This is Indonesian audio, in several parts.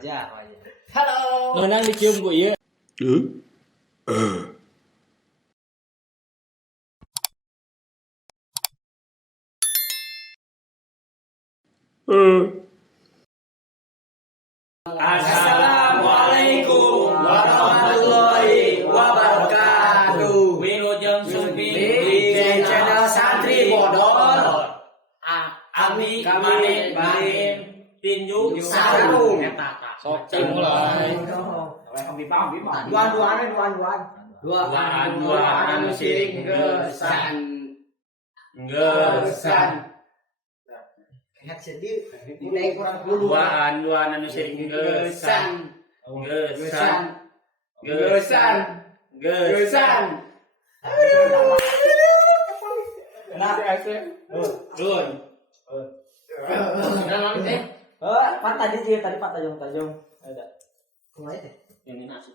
aja. Halo. Menang dicium ku ieu. Assalamualaikum warahmatullahi wabarakatuh. Wilujeng Sumping Di channel Santri Bodor. Kami Barim tinju sarung. sok mulai. Duaan siring gesan. Ingat sedih. Mulai kurang dulu. Duaan anu sering gesan. Gesan. Pak Tajong. Ada. Mulai deh. Ini nasi.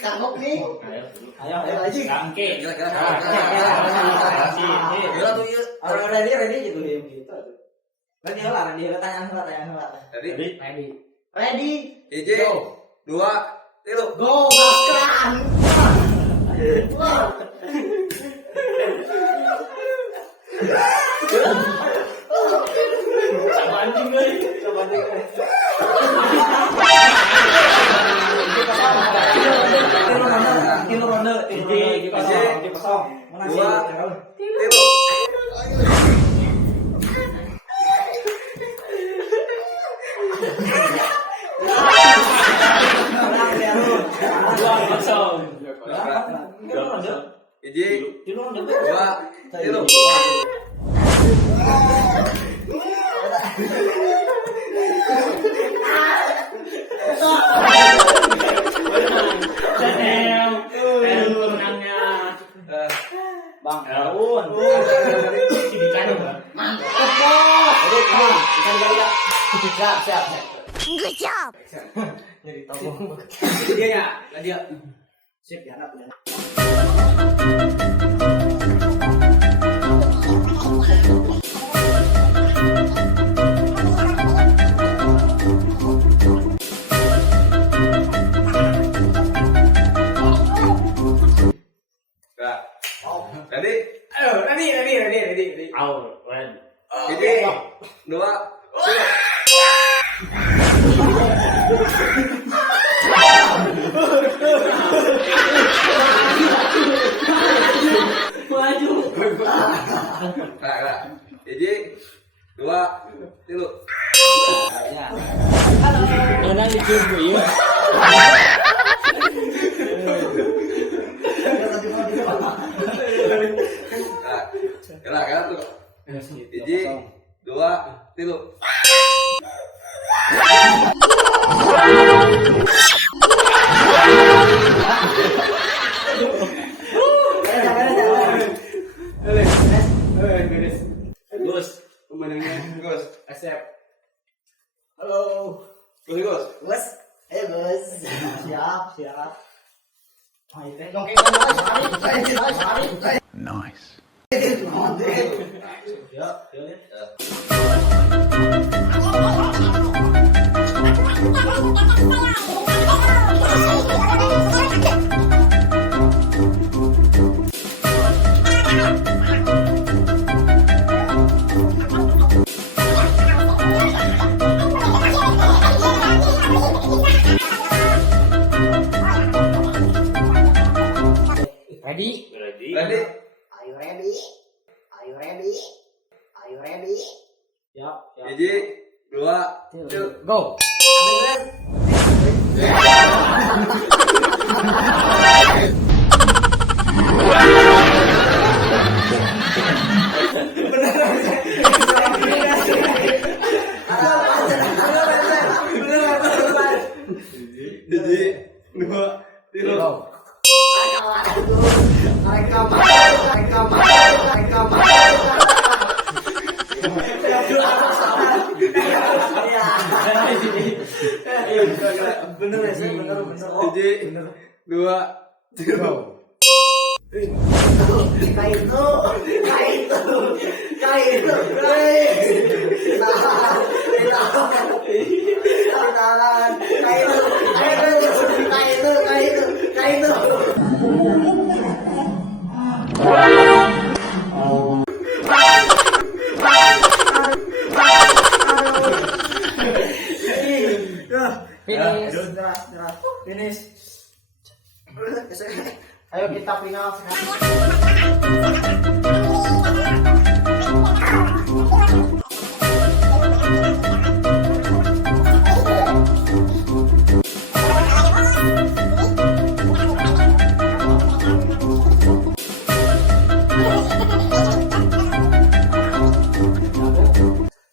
Kagok nih. Ayo aja. Gangke. Ready gitu dia gitu. Ready tanya. Ready. Hiji, dua, tilu. Go gaskan. Tilu ronde. Dua, tilu. Hiji, dua, tilu. Menangnya. Bang Daun. Mantap, Bos. Siap. Good job. Jadi tabung. Dia. Sip ya, anak. Ready? Ready. Aul, wen. Hiji, dua, tilu. Maju. Nah. Hiji, dua, tilu. Menang dicium ku ieu. Nah, kira tuh. Hiji, dua, tilu. Gus. Pemenangnya Gus. Siap. Halo. Gus. Bos. Siap. Dongeng. Nice. Ya. Ready? Ready? Are you ready? Siap. Hiji, dua, tilu. Go. Hiji, dua, tilu. Aduh. Mereka 2, 1. Finish. Ayo kita final sekarang.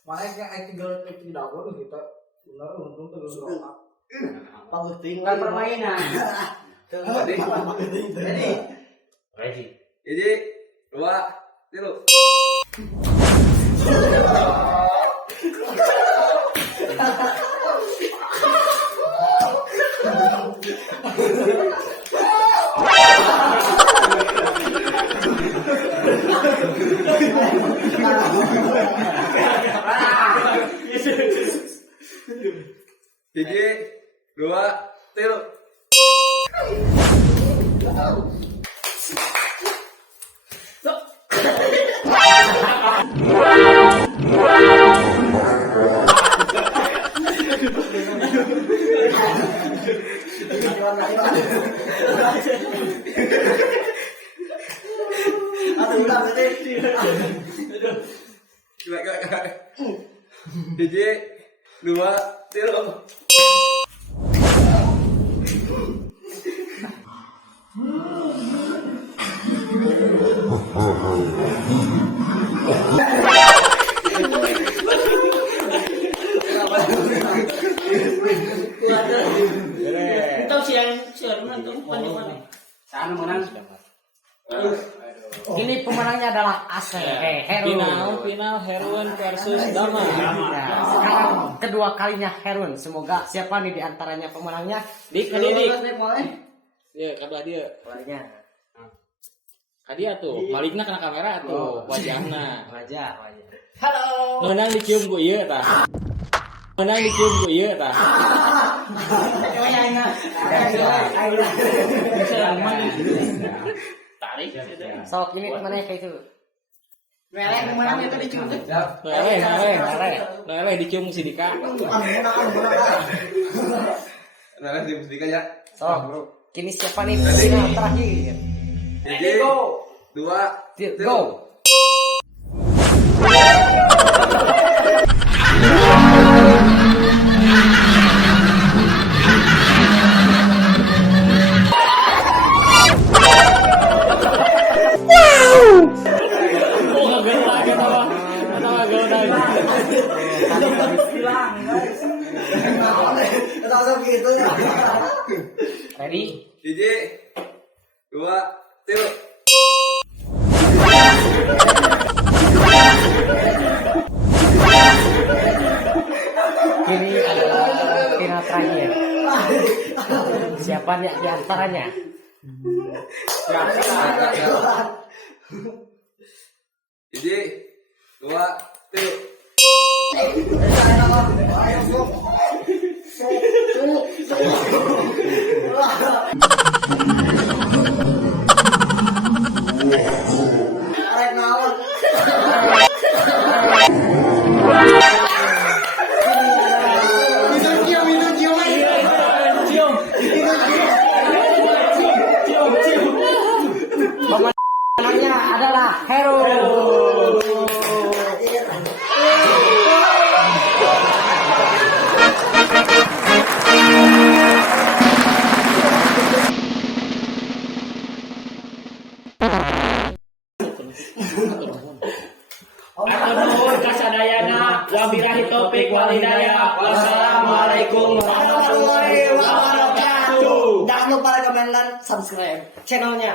Makanya kayak tinggal di dapur gitu. Benar untung terus Bukan permainan. Ready. Jadi 2, 1. Jadi 2, 1. Jadi 2, 1. Itu siang menang panik. Sana menang. Ini pemenangnya adalah AC Herun. Final Herun versus Dama. Sekarang kedua kalinya Herun. Semoga siapa nih diantaranya pemenangnya? Dik, ya kada dia. Kalinya. Kadia tuh, baliknya kena kamera tuh, wajahna. Wajah. Halo. Menang dicium ku ieu tah. Menang dicium ku ieu tah. Tarik. Sok ini kemana kayak itu? Melek kemana itu dicium tuh? Lele dicium si Dika. Nah, di mustika ya. Sok, bro. Kini siapa nih final terakhir? Jadi 2, 1. Go. Ready? Jadi 2, 1. Ini adalah final terakhir. Siapa nih diantaranya? Jadi 2, 1. Pemenangnya adalah Hero. Atur kasadayana wabillahi taufik wal hidayah. Wassalamualaikum warahmatullahi wabarakatuh. Jangan lupa like, comment, dan subscribe channelnya.